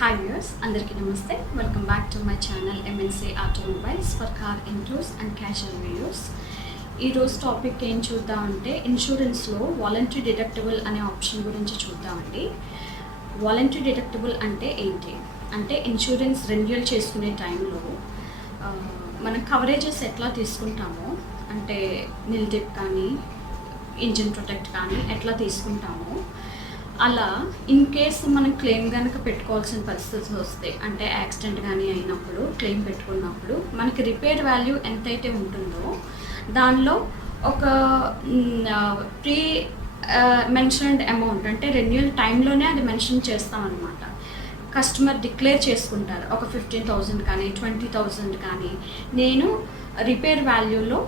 Hi viewers, అందరికీ నమస్తే. Welcome back to my channel MNC automobiles for car intros and casual videos. ఈరోజు topic ఏం చూద్దామంటే ఇన్సూరెన్స్లో వాలంటరీ డిడక్టబుల్ అనే ఆప్షన్ గురించి చూద్దామండి. వాలంటరీ డిడక్టబుల్ అంటే ఏంటి అంటే ఇన్సూరెన్స్ రెన్యూవల్ చేసుకునే టైంలో మనం కవరేజెస్ ఎట్లా తీసుకుంటామో అంటే నిల్ డిప్ కానీ ఇంజిన్ ప్రొటెక్ట్ కానీ ఎట్లా తీసుకుంటామో అలా ఇన్ కేస్ మనం క్లెయిమ్ కనుక పెట్టుకోవాల్సిన పరిస్థితి వస్తే అంటే యాక్సిడెంట్ కానీ అయినప్పుడు క్లెయిమ్ పెట్టుకున్నప్పుడు మనకి రిపేర్ వాల్యూ ఎంతైతే ఉంటుందో దానిలో ఒక ప్రీ మెన్షన్డ్ అమౌంట్ అంటే రెన్యూవల్ టైంలోనే అది మెన్షన్ చేస్తామన్నమాట. కస్టమర్ డిక్లేర్ చేసుకుంటారు ఒక 15,000 కానీ 20,000 కానీ నేను రిపేర్ వాల్యూలో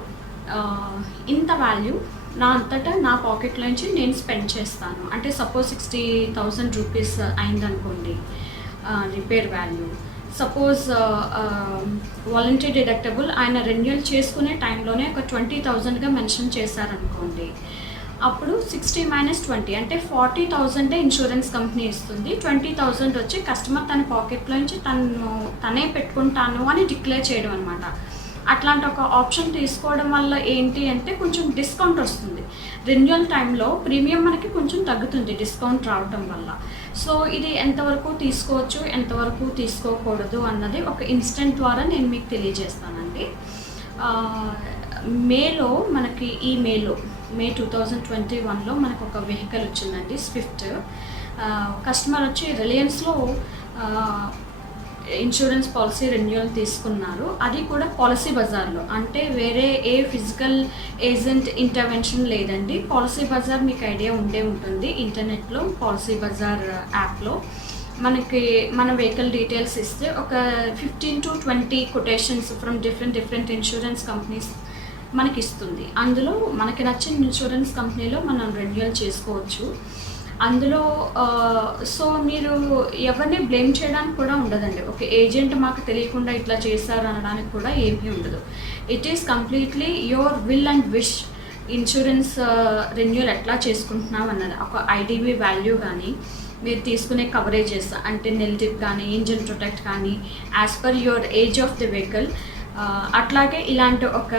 ఇంత వాల్యూ నా అంతటా నా పాకెట్లోంచి నేను స్పెండ్ చేస్తాను అంటే సపోజ్ 60,000 రూపీస్ అయిందనుకోండి repair value. Suppose voluntary deductible ఆయన రెన్యూవల్ చేసుకునే టైంలోనే ఒక 20,000గా మెన్షన్ చేశారనుకోండి, అప్పుడు 60 - 20 అంటే 40,000 ఇన్సూరెన్స్ కంపెనీ ఇస్తుంది. 20,000 వచ్చి కస్టమర్ తన పాకెట్లోంచి తనే పెట్టుకుంటాను అని డిక్లేర్ చేయడం అనమాట. అట్లాంటి ఒక ఆప్షన్ తీసుకోవడం వల్ల ఏంటి అంటే కొంచెం డిస్కౌంట్ వస్తుంది. రెన్యూవల్ టైంలో ప్రీమియం మనకి కొంచెం తగ్గుతుంది డిస్కౌంట్ రావటం వల్ల. సో ఇది ఎంతవరకు తీసుకోవచ్చు ఎంతవరకు తీసుకోకూడదు అన్నది ఒక ఇన్స్టెంట్ ద్వారా నేను మీకు తెలియజేస్తానండి. మే 2021లో మనకు ఒక వెహికల్ వచ్చిందండి, స్విఫ్ట్. కస్టమర్ వచ్చి రిలయన్స్లో ఇన్సూరెన్స్ పాలసీ రెన్యూవల్ తీసుకున్నారు. అది కూడా పాలసీ బజార్లో, అంటే వేరే ఏ ఫిజికల్ ఏజెంట్ ఇంటర్వెన్షన్ లేదండి. పాలసీ బజార్ మీకు ఐడియా ఉంటుంది, ఇంటర్నెట్లో పాలసీ బజార్ యాప్లో మనకి మన వెహికల్ డీటెయిల్స్ ఇస్తే ఒక 15 to 20 quotations from different insurance companies మనకి ఇస్తుంది. అందులో మనకి నచ్చిన ఇన్సూరెన్స్ కంపెనీలో మనం రెన్యూవల్ చేసుకోవచ్చు. అందులో సో మీరు ఎవరిని బ్లేమ్ చేయడానికి కూడా ఉండదండి. ఒక ఏజెంట్ మాకు తెలియకుండా ఇట్లా చేశారు అనడానికి కూడా ఏమీ ఉండదు. It is completely your will and wish. Insurance renewal ఎట్లా చేసుకుంటున్నాం అన్నది ఒక ఐడిబి వాల్యూ కానీ మీరు తీసుకునే కవరేజెస్ అంటే నిల్ డిప్ కానీ ఇంజిన్ ప్రొటెక్ట్ కానీ as per your age of the vehicle, అట్లాగే ఇలాంటి ఒక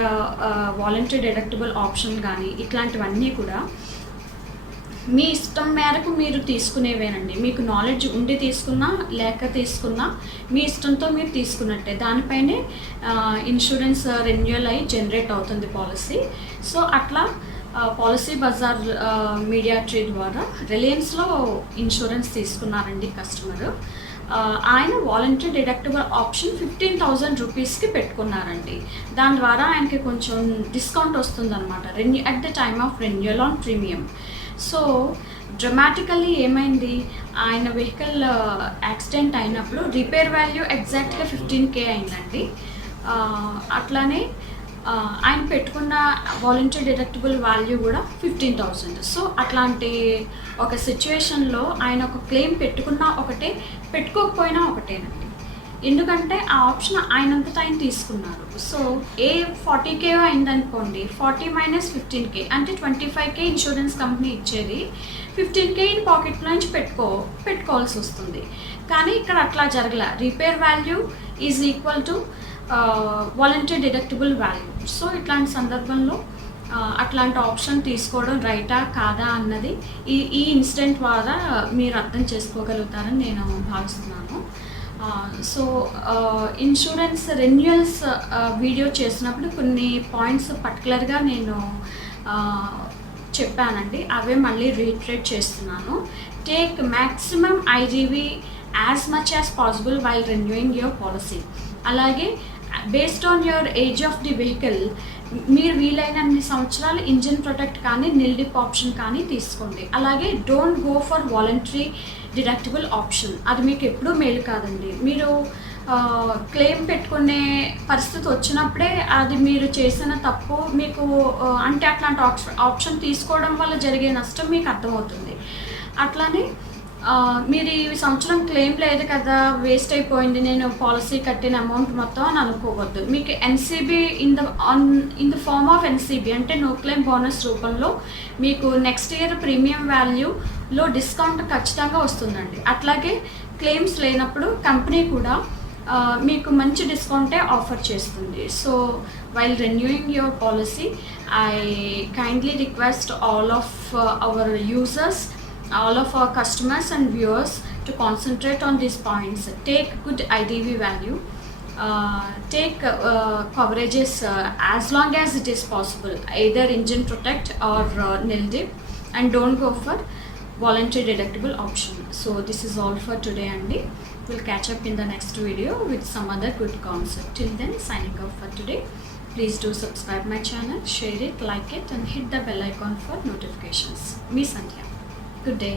వాలంటరీ డిడక్టబుల్ ఆప్షన్ కానీ ఇట్లాంటివన్నీ కూడా మీ ఇష్టం మేరకు మీరు తీసుకునేవేనండి. మీకు నాలెడ్జ్ ఉండి తీసుకున్నా లేక తీసుకున్నా మీ ఇష్టంతో మీరు తీసుకున్నట్టే. దానిపైనే ఇన్సూరెన్స్ రెన్యూవల్ అయ్యి జనరేట్ అవుతుంది పాలసీ. సో అట్లా పాలసీ బజార్ మీడియా ట్రీ ద్వారా రిలయన్స్లో ఇన్సూరెన్స్ తీసుకున్నారండి కస్టమర్. ఆయన వాలంటరీ డిడక్టబుల్ ఆప్షన్ 15,000 రూపీస్కి పెట్టుకున్నారండి. దాని ద్వారా ఆయనకి కొంచెం డిస్కౌంట్ వస్తుందన్నమాట at the time of renewal on premium. So dramatically ఏమైంది, ఆయన వెహికల్ యాక్సిడెంట్ అయినప్పుడు రిపేర్ వాల్యూ ఎగ్జాక్ట్గా 15,000 అయిందండి. అట్లానే ఆయన పెట్టుకున్న వాలంటరీ డిడక్టబుల్ వాల్యూ కూడా 15,000. సో అట్లాంటి ఒక సిచ్యువేషన్లో ఆయన ఒక క్లెయిమ్ పెట్టుకున్నా ఒకటే పెట్టుకోకపోయినా ఒకటేనండి. ఎందుకంటే ఆ ఆప్షన్ ఆయనంతటా ఆయన తీసుకున్నారు. సో 40,000 అయిందనుకోండి, 40 - 15,000 అంటే 25,000 ఇన్సూరెన్స్ కంపెనీ ఇచ్చేది, 15,000 పాకెట్లో నుంచి పెట్టుకోవాల్సి వస్తుంది. కానీ ఇక్కడ అట్లా జరగల. Repair value is equal to voluntary deductible value. So ఇట్లాంటి సందర్భంలో అట్లాంటి ఆప్షన్ తీసుకోవడం రైటా కాదా అన్నది ఈ ఇన్సిడెంట్ ద్వారా మీరు అర్థం చేసుకోగలుగుతారని నేను భావిస్తున్నాను. సో ఇన్సూరెన్స్ రెన్యూవల్స్ వీడియో చేసినప్పుడు కొన్ని పాయింట్స్ పర్టికులర్గా నేను చెప్పానండి, అవే మళ్ళీ రీట్రేట్ చేస్తున్నాను. Take maximum IDV as much as possible while renewing your policy. అలాగే based on your age of the vehicle మీరు వీలైనన్ని సంవత్సరాలు ఇంజిన్ ప్రొటెక్ట్ కానీ నిల్ డిప్ ఆప్షన్ కానీ తీసుకోండి. అలాగే don't go for voluntary deductible option, అది మీకు ఎప్పుడూ మేలు కాదండి. మీరు క్లెయిమ్ పెట్టుకునే పరిస్థితి వచ్చినప్పుడే అది మీరు చేసిన తప్పు మీకు అంటే అట్లాంటి ఆప్షన్ తీసుకోవడం వల్ల జరిగే నష్టం మీకు అర్థమవుతుంది. అట్లానే మీరు ఈ సంవత్సరం క్లెయిమ్ లేదు కదా, వేస్ట్ అయిపోయింది నేను పాలసీ కట్టిన అమౌంట్ మొత్తం అని అనుకోవద్దు. మీకు NCB in the form of NCB అంటే నో క్లెయిమ్ బోనస్ రూపంలో మీకు నెక్స్ట్ ఇయర్ ప్రీమియం వాల్యూలో డిస్కౌంట్ ఖచ్చితంగా వస్తుందండి. అట్లాగే క్లెయిమ్స్ లేనప్పుడు కంపెనీ కూడా మీకు మంచి డిస్కౌంటే ఆఫర్ చేస్తుంది. So while renewing your policy, I kindly request all of our users, all of our customers and viewers to concentrate on these points. Take good IDV value, take coverages as long as it is possible, either engine protect or nil dip, and don't go for voluntary deductible option. So this is all for today, Andy. We'll catch up in the next video with some other good concept. Till then, signing off for today. Please do subscribe my channel, share it, like it, and hit the bell icon for notifications. Me Sandhya. Good day.